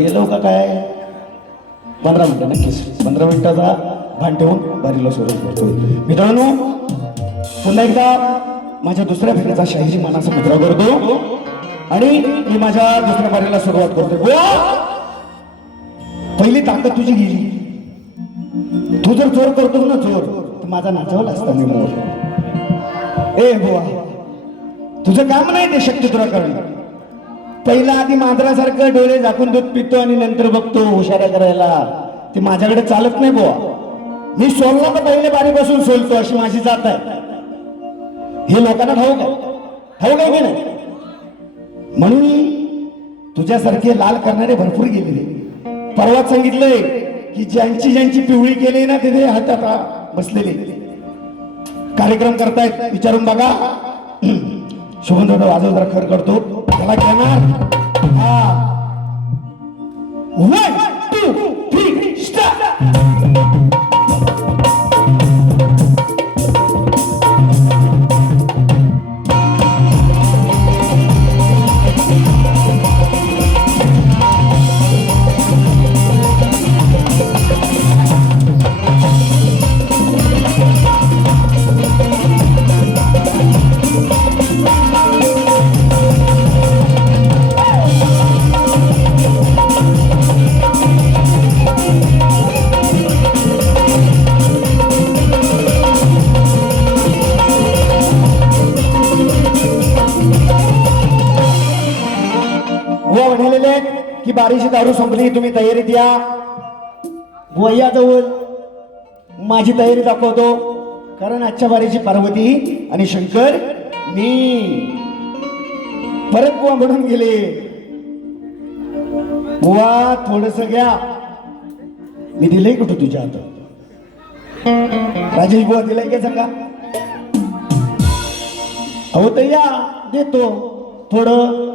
गेलो का काय? 15 मिनिटं नक्कीच. 15 मिनिटाचा भान ठेवून बारीला सुरुवात करतोय. मित्रांनो, पुन्हा एकदा माझ्या दुसऱ्या फेरीचा शाहीजी मानाचा मुद्रा करतो आणि मी माझ्या दुसऱ्या बारीला सुरुवात करतोय. बुवा, पहिली ताकद तुझी गेली. तू जर जोर करतो ना जोर, तर माझा नाचवला असता मी मोर. ए बुवा, तुझं काम नाही ते शक्य तुला करणं. पहिला आधी मांजरासारखं डोळे झाकून दूध पितो आणि नंतर बघतो हुशाऱ्या करायला. ते माझ्याकडे चालत नाही बुवा. मी सोलला तर पहिले बारीपासून सोलतो, अशी माझी जात आहे. हे लोकांना ठाऊक आहे की नाही? म्हणून तुझ्यासारखे लाल करणारे भरपूर गेलेले. परवाच सांगितलंय की ज्यांची पिवळी केली ना तिथे हातात बसलेले कार्यक्रम करतायत. विचारून बघा. शुभमदादा वाजव जरा खर करतो त्याला घेणार. हा, 1 2 3 स्टार्ट. की बारीची दारू संपली, तुम्ही तयारीत या. वया जवळ माझी तयारी दाखवतो. कारण आजच्या बारीची पार्वती आणि शंकर मी परत बुवा म्हणून गेले. बुवा थोडस घ्या. मी दिलंय कुठं तुझ्या हातात? राजेश बुवा दिलंय का सांगा? अहो तर या देतो थोडं.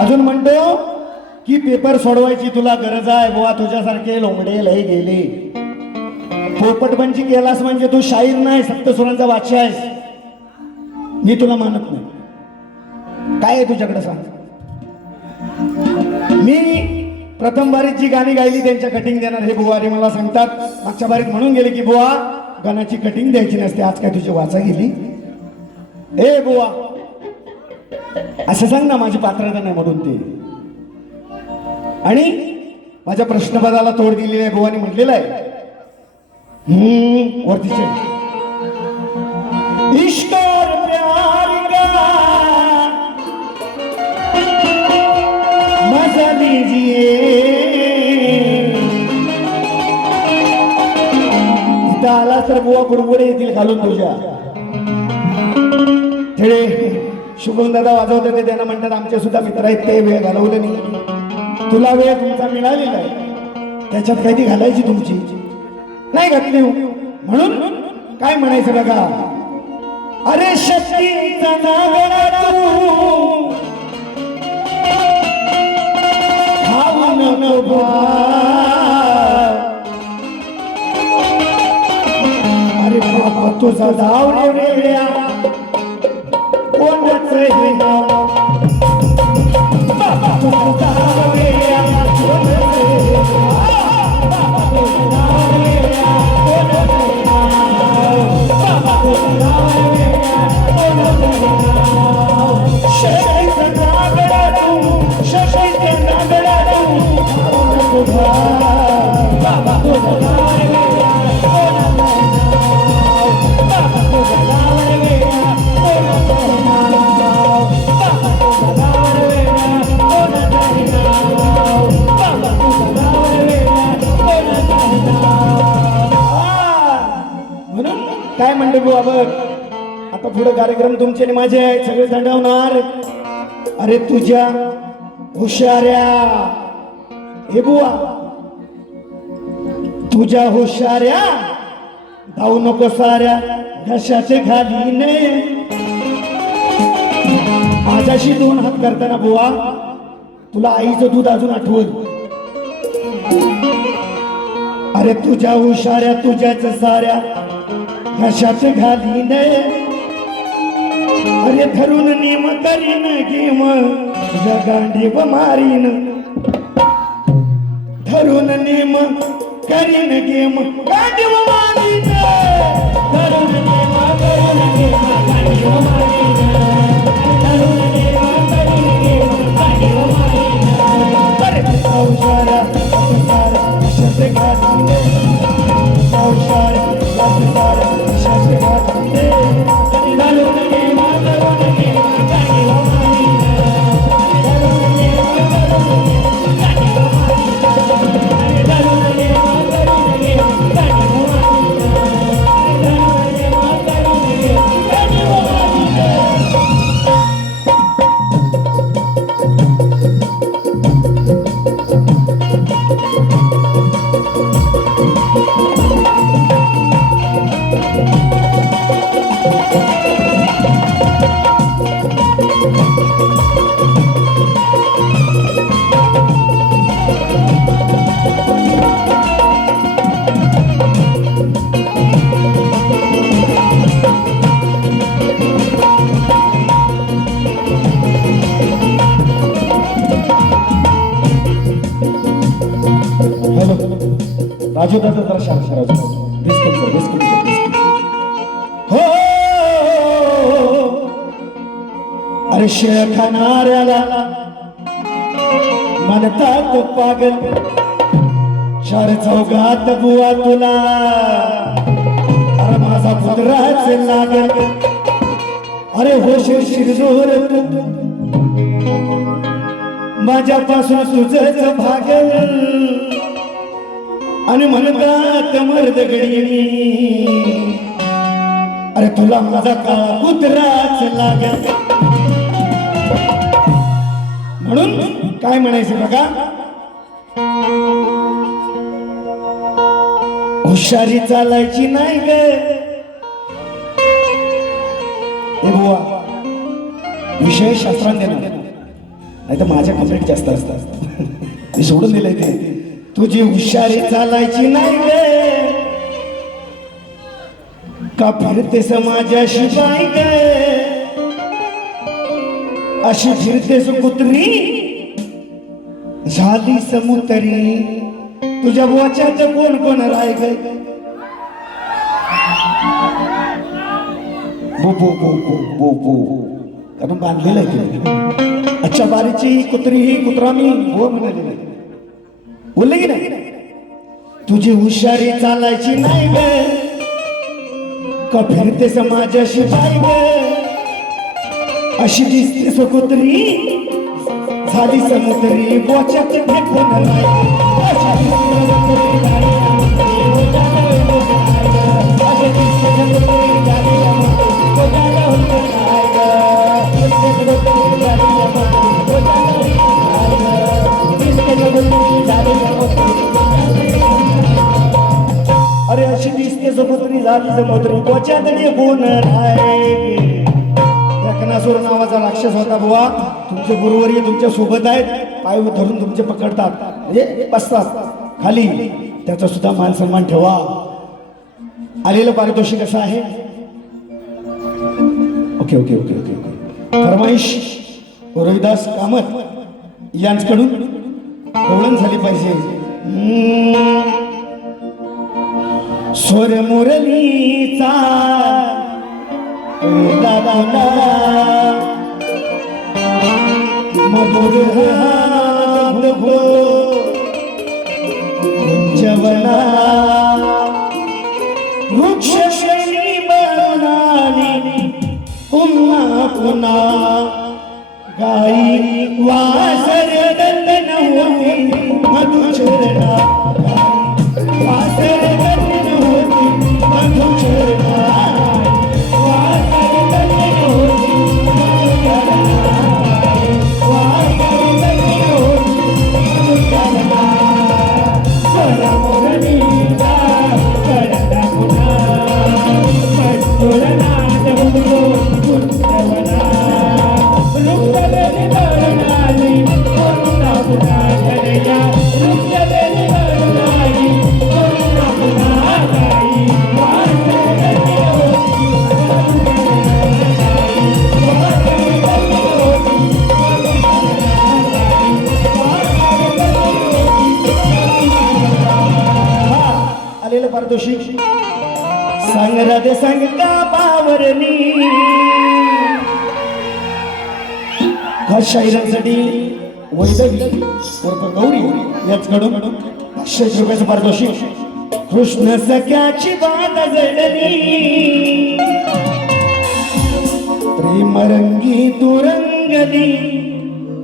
अजून म्हणतो की पेपर सोडवायची तुला गरज आहे. बुवा तुझ्यासारखे लोंगडे लय गेले. पोपटपंची केलास म्हणजे तू शाहीर नाही, सप्तसुरांचा बादशाह आहेस. मी तुला मानत नाही. काय आहे तुझ्याकडे सांग? मी प्रथम बारीत जी गाणी गायली त्यांच्या कटिंग देणार हे बुवारी मला सांगतात. मागच्या बारीत म्हणून गेले की बुवा गाण्याची कटिंग द्यायची नसते. आज काय तुझी वाचा गेली? ए बुवा असं सांग ना, माझी पात्रता नाही म्हणून ते. आणि माझ्या प्रश्नपदाला तोड दिलेली आहे. बुवानी म्हटलेलं आहे वरती इश्क और प्यार का मजा लीजिए. इथं आला तर बुवा बुडबुडे येतील घालून तुझ्या. थेडे शुभम दादा वाजवते ते त्यांना म्हणतात आमचे सुद्धा मित्र आहेत, ते वेळ घालवले नाही. तुला वेळ तुमचा मिळालेला आहे, त्याच्यात काही ती घालायची तुमची नाही घातली. म्हणून काय म्हणायचं बघा. अरे शक्तीचा नागडा तू खाऊ नको अरे बाबा तुझा धाव रे कोणाच हे नाव बाबा तुझा धाव रे काय म्हणते बाबा. आता पुढे कार्यक्रम तुमचे आणि माझे आहेत, सगळे थंडवणार. अरे तुझ्या हुशाऱ्या हे बुवा, तुझ्या हुशाऱ्या धावू नको साऱ्या घशाचे खाली ने. माझ्याशी 2 हात करताना बुवा तुला आईचं दूध अजून आठवत. अरे तुझ्या हुशाऱ्या तुझ्याच साऱ्या घशाचे घाली ने. अरे धरून नेम करीन गेम तुझ्या गांडीव मारीन. नेम करीन गेम गांडीव मारीन धरून नेम करीन गेम गांडीव मारीन धरून नेम करीन गेम गांडीव मारीन अरे औषारा शब्द घातले औषारा शब्द घातले धरून नेम करून गेम गांडीव मारीन धरून नेम करून गेम गांडीव मारीन धरून नेम करून गेम गांडीव मारीन धरून नेम करून गेम गांडीव मारीन हॅलो राजू दादा जरा शांत राजू डिस्कस हो अरे शेळ खाणाऱ्याला म्हणतात पागल चार चौघात बुवा तुला अरे माझा पुत्राच लागल अरे होशील शिरजोर तू माझ्यापासून तुझच भागल आणि म्हणतात मर्द गडी अरे तुला माझा का कुत्राच लागल म्हणून काय म्हणायचं बघा हुशारी चालायची नाही ग बुवा विषय शास्त्रात देणार नाही तर माझ्या कंप्लेंट जास्त असतात मी सोडून दिलंय ते तुझी हुशारी चालायची नाही ग का फिरते समाजाशी बाई ग अशी फिरतेस कुत्री झाली समुतरी तुझ्या बोच्यात कोण कोण राय ग बो बो बो बो बो बो कारण बांधलेलं आहे ते अच्छा बारीची कुत्री ही कुत्रा मी हो म्हणालेलं आहे बोलले की नाही तुझी हुशारी चालायची नाही ग का फिरते समाजाशी बाई ग अशी दिसते सकुत्री झाली समुद्री बोच्यात फेकून अरे अशी दिसते समुद्री झाली समुद्री बोच्यात फेकून रत्नासूर नावाचा राक्षस होता बुवा तुमचे गुरुवर्य तुमच्या सोबत आहेत पाय धरून तुमचे पकडतात म्हणजे बसतात खाली त्याचा सुद्धा मान सन्मान ठेवा आलेलं पारितोषिक कसं आहे okay okay okay okay okay फरमाईश रोहिदास कामत यांच्याकडून गवळण झाली पाहिजे स्वर मुरलीचा मधुर कुंजवना वृक्ष शैली बनाली पुन्हा पुन्हा गाई वासर दंदन होती मधुचरणा वासर दंदन होती मधुचरणा Look at पारितोषिक सांग राधे सांग का बावरणी खास शाहिरांसाठी वैदवी उर्फ गौरी याचकडून 500 रुपयाचं पारितोषिक कृष्ण सख्याची बात जडली प्रेमरंगी तुरंगली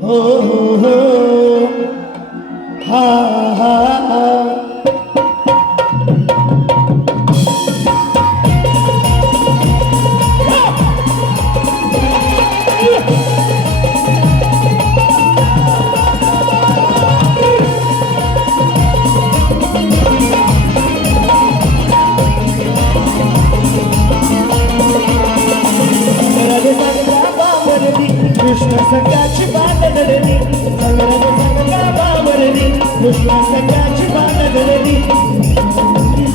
हो हो हो हा हा हा कृष्ण सख्याची बात घडली संग्राम संगा बावरली कृष्ण सख्याची बात घडली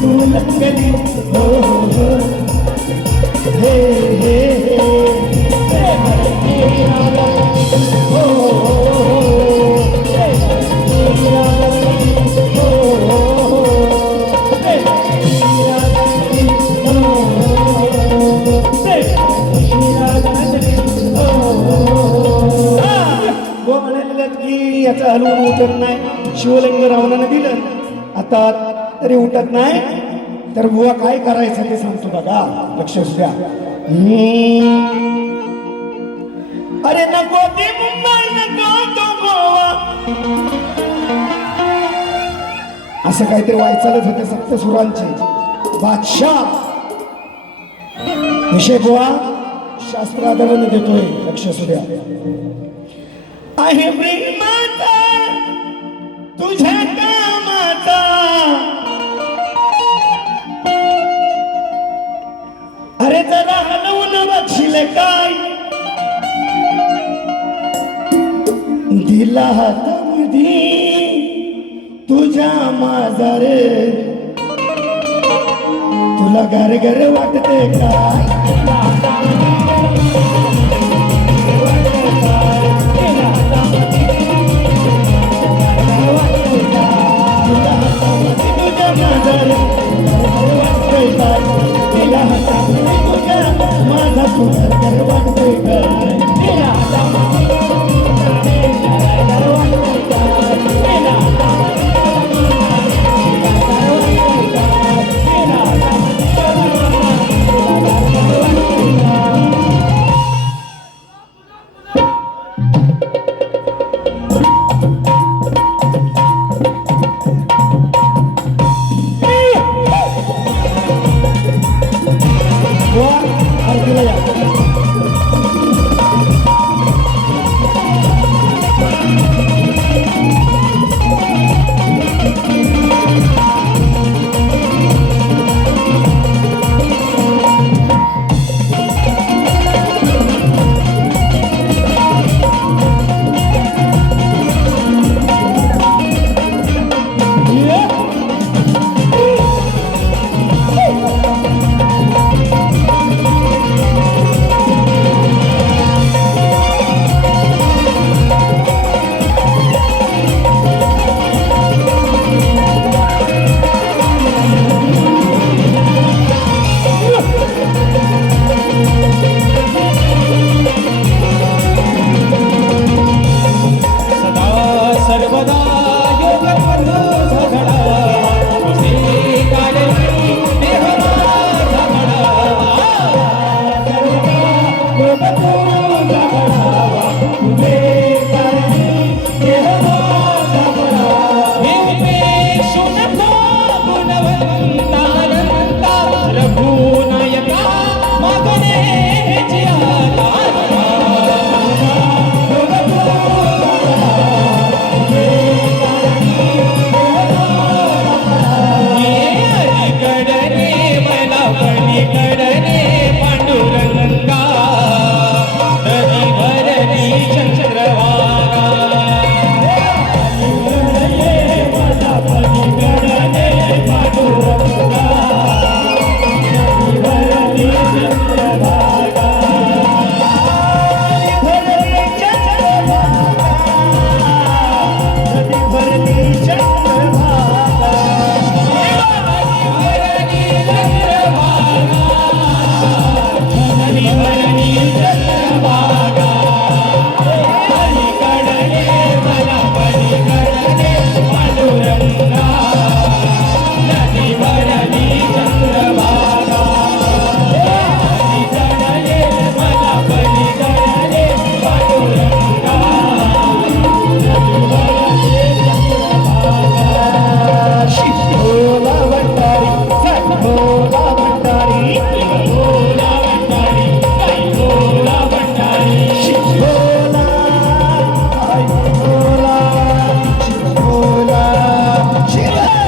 तू लंगली हो हो हो हे हे हे हो की याचा हलवून उठत नाही शिवलिंग रावणानं दिलं आता तरी उठत नाही तर बुवा काय करायचं ते सांगतो बघा लक्ष द्या अरे नको ते मुंबई नको तो गोवा असं काहीतरी व्हायचालच होते सप्त सुरांचे बादशाह विषय बुवा शास्त्र आधाराने देतोय लक्ष द्या आहे प्रेमाचा तुझ्या कामाचा अरे जरा हलवून बघशील काय दिला हातामध्ये तुझ्या माझा रे तुला घर घर वाटते काय माझा तुझा घर वाटतोय शिवा